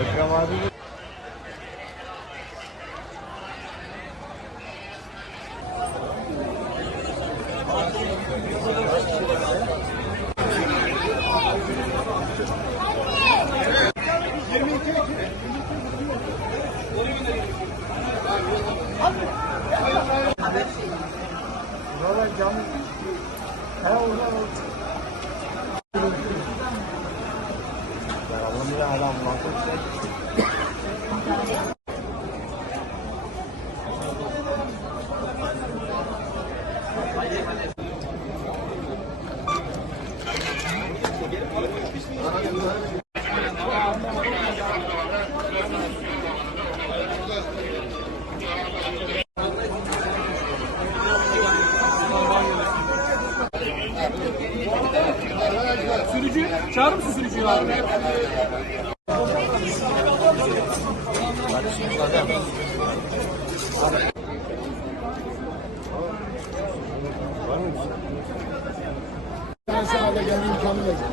Ekrem abi Valla canım. He oradan oldu. Adam bakın sen. Sürücü, çağırır mısın? Ben sana da gelme imkanı vereceğim.